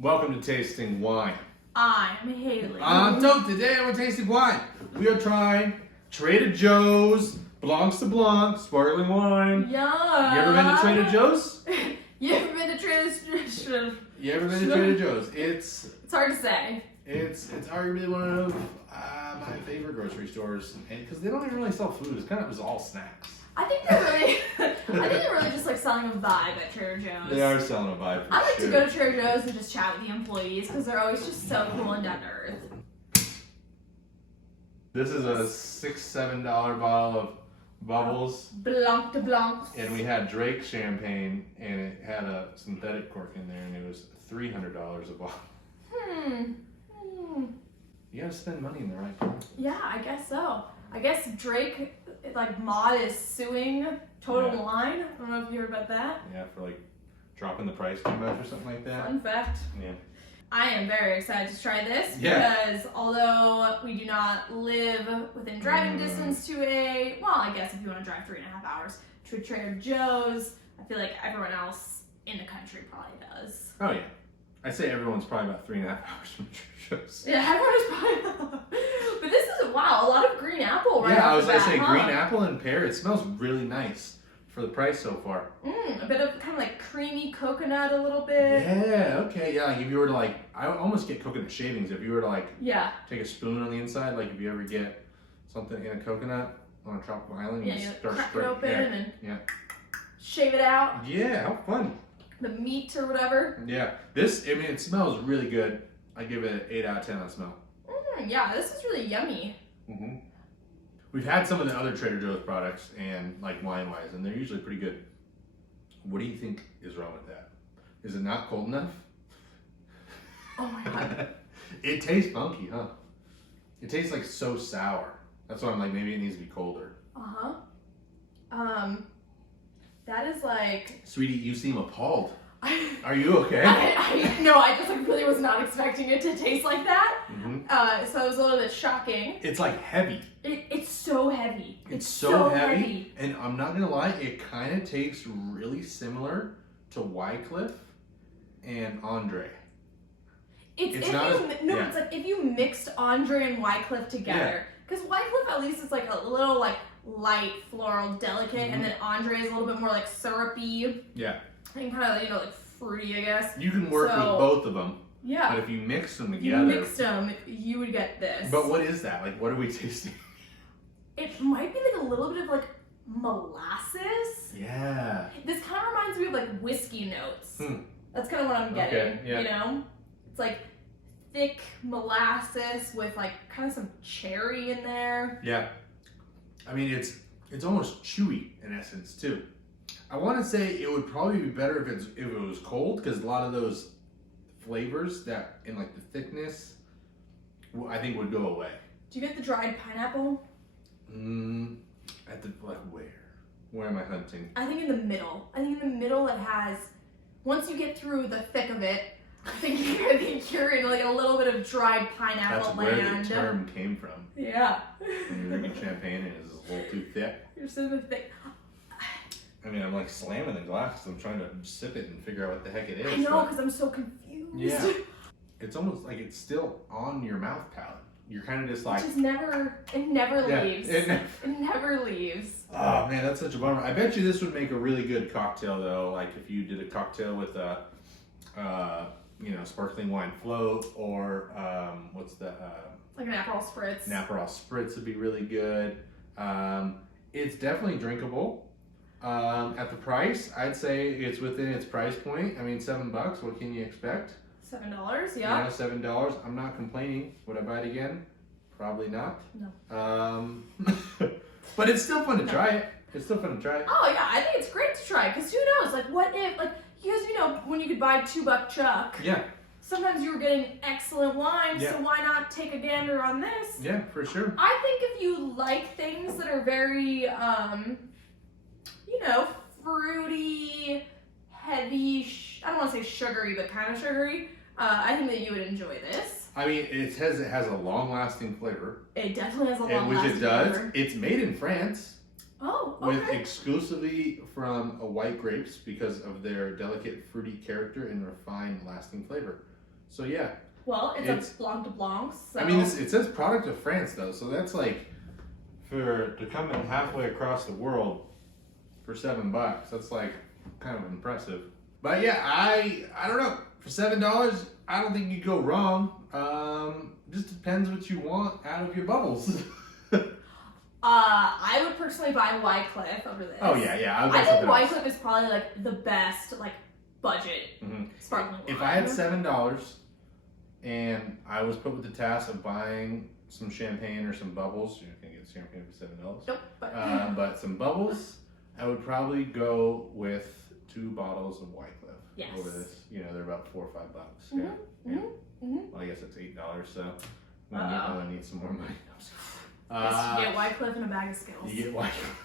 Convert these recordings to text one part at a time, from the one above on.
Welcome to Tasting Wine. I'm Haley. So today we're tasting wine. We are trying Trader Joe's Blanc's de Blanc sparkling wine. Yeah. You ever been to Trader Joe's? You ever been to Trader Joe's? You ever been to Trader Joe's? It's hard to say. It's arguably one of my favorite grocery stores, and because they don't even really sell food, it was all snacks. I think they're really just like selling a vibe at Trader Joe's. They are selling a vibe. I like to go to Trader Joe's and just chat with the employees because they're always just so cool and down to earth. This is a $6-7 bottle of bubbles. Blanc de Blanc. And we had Drake champagne, and it had a synthetic cork in there, and it was $300 a bottle. You gotta spend money in the right place. Yeah, I guess so. I guess Drake, like Mod is suing Total Wine. I don't know if you heard about that. Yeah, for like dropping the price too much or something like that. Fun fact. Yeah. I am very excited to try this Yeah. because although we do not live within driving distance to I guess if you want to drive 3.5 hours to a Trader Joe's, I feel like everyone else in the country probably does. Oh yeah. I'd say everyone's probably about 3.5 hours from Trader Joe's. Yeah, everyone is probably. But this is, wow, a lot of green apple right Yeah, off the bat, green apple and pear. It smells really nice for the price so far. A bit of kind of like creamy coconut a little bit. Yeah, okay, yeah. Like if you were to I almost get coconut shavings if you were to take a spoon on the inside, like if you ever get something in a coconut on a tropical island, you crack it open and shave it out. Yeah, how fun. The meat or whatever. Yeah, it smells really good. I give it an 8 out of 10 on smell. Yeah, this is really yummy. We've had some of the other Trader Joe's products and wine-wise, and they're usually pretty good. What do you think is wrong with that? Is it not cold enough? Oh my god. It tastes funky, huh? It tastes like so sour. That's why I'm like, maybe it needs to be colder. That is like... Sweetie, you seem appalled. Are you okay? No, I just really was not expecting it to taste like that. So it was a little bit shocking. It's heavy. It's so heavy. It's so heavy. And I'm not gonna lie, it kind of tastes really similar to Wycliffe and Andre. It's like if you mixed Andre and Wycliffe together. Because Wycliffe at least is like a little light, floral, delicate, and then Andre is a little bit more syrupy. Yeah. And kind of fruity, I guess. You can work with both of them. Yeah. But if you mix them together, you would get this. But what is that? What are we tasting? It might be a little bit of molasses. Yeah. This kind of reminds me of whiskey notes. That's kind of what I'm getting. Okay, yeah. You know, it's thick molasses with kind of some cherry in there. Yeah. I mean, it's almost chewy in essence too. I want to say it would probably be better if it was cold, because a lot of those flavors that in the thickness, I think would go away. Do you get the dried pineapple? At the where? Where am I hunting? I think in the middle. It has. Once you get through the thick of it, I think you're in a little bit of dried pineapple land. That's where the term came from. Yeah. When you're drinking champagne and it's a little too thick. You're so thick. I mean, I'm slamming the glass because I'm trying to sip it and figure out what the heck it is. I know, because I'm so confused. Yeah. It's almost like it's still on your mouth palate. You're kind of just it never leaves. It never leaves. Oh man, that's such a bummer. I bet you this would make a really good cocktail though. If you did a cocktail with a, sparkling wine float, or what's the an Aperol Spritz. An Aperol Spritz would be really good. It's definitely drinkable. At the price, I'd say it's within its price point. I mean, $7. What can you expect? $7, yeah. $7. I'm not complaining. Would I buy it again? Probably not. No. But it's still fun to try it. Oh yeah, I think it's great to try, because who knows? What if, because when you could buy $2 Chuck. Yeah. Sometimes you were getting excellent wine, so why not take a gander on this? Yeah, for sure. I think if you like things that are very, fruity, heavy, I don't want to say sugary, but kind of sugary, I think that you would enjoy this. I mean, it says it has a long-lasting flavor. It definitely has a long-lasting flavor. Which it does. Flavor. It's made in France. Oh, okay. With exclusively from white grapes because of their delicate fruity character and refined lasting flavor. So yeah. Well, it's a Blanc de Blanc. So. I mean, it says product of France though, so that's like to come in halfway across the world for $7. That's like kind of impressive. But yeah, I don't know. For $7, I don't think you go wrong. Just depends what you want out of your bubbles. I would personally buy Wycliffe over this. Oh yeah. I think Wycliffe is probably like the best like budget sparkling wine. If I had $7 and I was put with the task of buying some champagne or some bubbles, you're gonna get champagne for $7. Nope. But some bubbles, I would probably go with 2 bottles of Wycliffe over this. You know, they're about $4 or $5. Well, I guess that's $8. So I'm gonna need some more money. You get Wycliffe and a bag of Skittles. You get Wycliffe.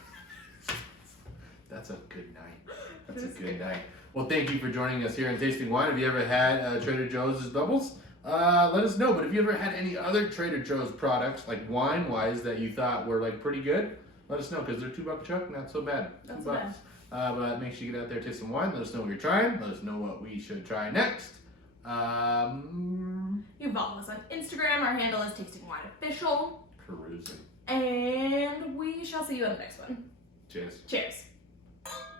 That's a good night. That's a good night. Well, thank you for joining us here in Tasting Wine. Have you ever had Trader Joe's bubbles? Let us know. But if you ever had any other Trader Joe's products, like wine-wise, that you thought were like pretty good, let us know, because they're $2 chuck, not so bad. That's $2. But make sure you get out there, taste some wine. Let us know what you're trying. Let us know what we should try next. You can follow us on Instagram. Our handle is Tasting Wine Official. Perusing. And we shall see you on the next one. Cheers. Cheers.